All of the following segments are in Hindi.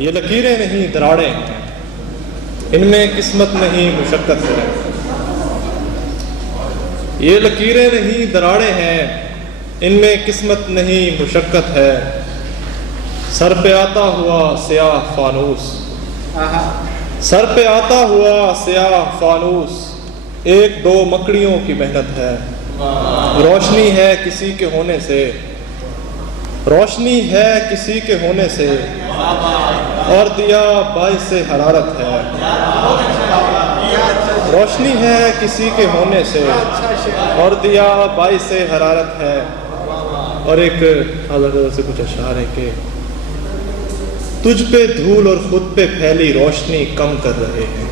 ये लकीरें नहीं दराड़ें हैं, इनमें किस्मत नहीं मुशक्कत है। ये लकीरें नहीं दराड़ें हैं, इनमें किस्मत नहीं मुशक्कत है। सर पे आता हुआ स्याह फानूस, सर पे आता हुआ स्याह फानूस, एक दो मकड़ियों की मेहनत है। रोशनी है किसी के होने से, रोशनी है किसी के होने से, और दिया बाइस से हरारत है। रोशनी है किसी के होने से, और दिया बाइस से हरारत है। और एक हज़रत से कुछ अशआर है कि तुझ पे धूल और खुद पे फैली रोशनी कम कर रहे हैं,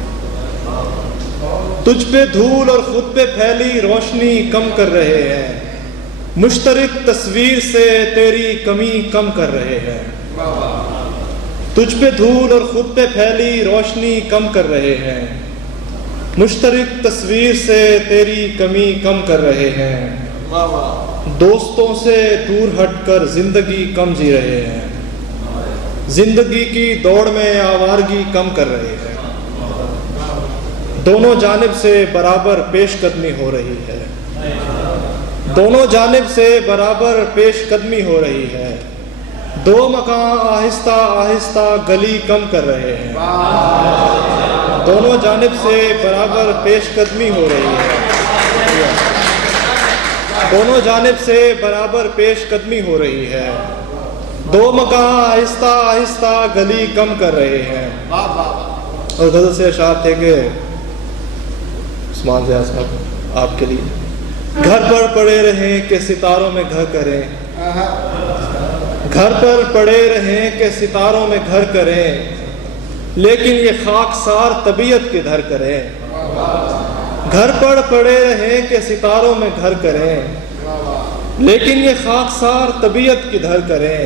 तुझ पे धूल और खुद पे फैली रोशनी कम कर रहे हैं। मुश्तरिक तस्वीर से तेरी कमी कम कर रहे हैं, तुझ पे धूल और खुद पे फैली रोशनी कम कर रहे हैं। मुश्तरिक तस्वीर से तेरी कमी कम कर रहे हैं। दोस्तों से दूर हटकर जिंदगी कम जी रहे हैं, जिंदगी की दौड़ में आवारगी कम कर रहे हैं। दोनों जानिब से बराबर पेशकदमी हो रही है, दोनों जानिब से बराबर पेशकदमी हो रही है। दो मकान आहिस्ता आहिस्ता गली कम कर रहे हैं, दोनों जानिब से बराबर पेशकदमी हो रही है। दोनों जानिब से बराबर पेशकदमी हो रही है। दो मकान आहिस्ता आहिस्ता गली कम कर रहे हैं। और गज़ल से अशआर थे कि उस्मान ज़िया साहब आपके लिए, घर पर पड़े रहें कि सितारों में घर करें, घर पर पड़े रहें कि सितारों में घर करें, लेकिन ये खाकसार तबीयत किधर करें। घर पर पड़े रहें कि सितारों में घर करें, लेकिन ये खाकसार तबीयत किधर करें।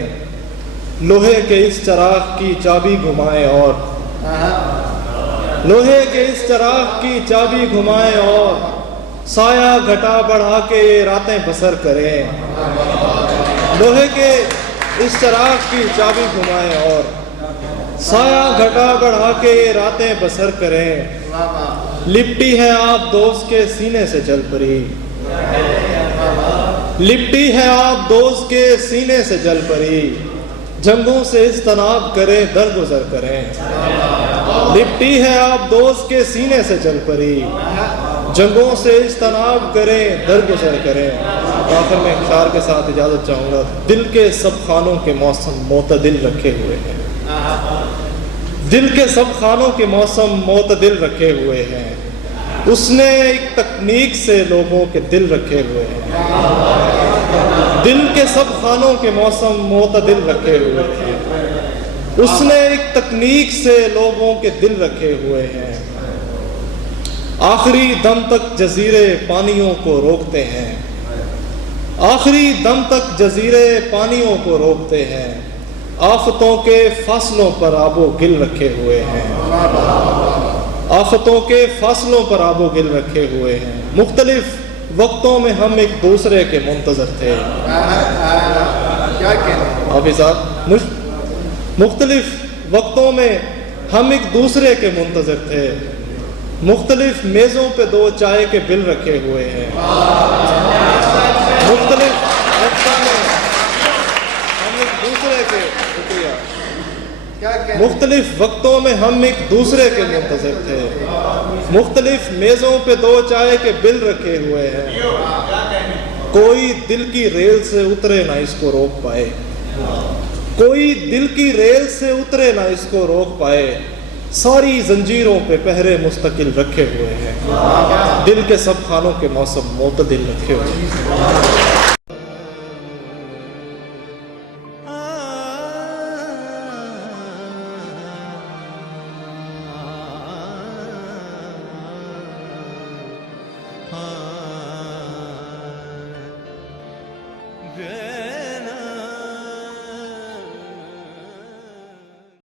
लोहे के इस चराग की चाबी घुमाएं और, लोहे के इस चराग की चाबी घुमाएं और साया घटा बढ़ा के ये रातें बसर करें। लोहे के इस चराग की चाबी घुमाएं और साया घटा बढ़ा के ये रातें बसर करें। लिपटी है आप दोस्त के सीने से जल परी, लिपटी है आप दोस्त के सीने से जल परी, जंगों से इज्तनाब करें दरगुजर करें। लिपटी है आप दोस्त के सीने से जल परी, जंगों से इज्तनाब करें दरगुजर करें। आखिर में इख्तियार के साथ इजाज़त चाहूँगा। दिल के सब खानों के मौसम मोतदिल रखे हुए हैं, दिल के सब खानों के मौसम मोतदिल रखे हुए हैं। उसने एक तकनीक से लोगों के दिल रखे हुए हैं, दिल के सब खानों के मौसम मोतदिल रखे हुए हैं। उसने एक तकनीक से लोगों के दिल रखे हुए हैं। आखिरी दम तक जजीरे पानियों को रोकते हैं, आखिरी दम तक जजीरे पानियों को रोकते हैं। आफतों के फासलों पर आबो गिल रखे हुए हैं, आफतों के फासलों पर आबो गिल रखे हुए हैं। मुख्तलिफ वक्तों में हम एक दूसरे के मुंतजर थे। हाफिज़ साहब, मुख्तलिफ वक्तों में हम एक दूसरे के मुंतजर थे। मुख्तलिफ मेज़ों पे दो चाय के बिल रखे हुए हैं। मुख्तलिफ वक्तों में हम एक दूसरे के, मुख्तलिफ वक्तों में हम एक दूसरे के मुंतज़िर थे। मुख्तलिफ मेज़ों पे दो चाय के बिल रखे हुए हैं। कोई दिल की रेल से उतरे ना इसको रोक पाए, कोई दिल की रेल से उतरे ना इसको रोक पाए। सारी जंजीरों पे पहरे मुस्तकिल रखे हुए हैं। दिल के सब खानों के मौसम मोतदिल रखे हुए हैं। हाँ।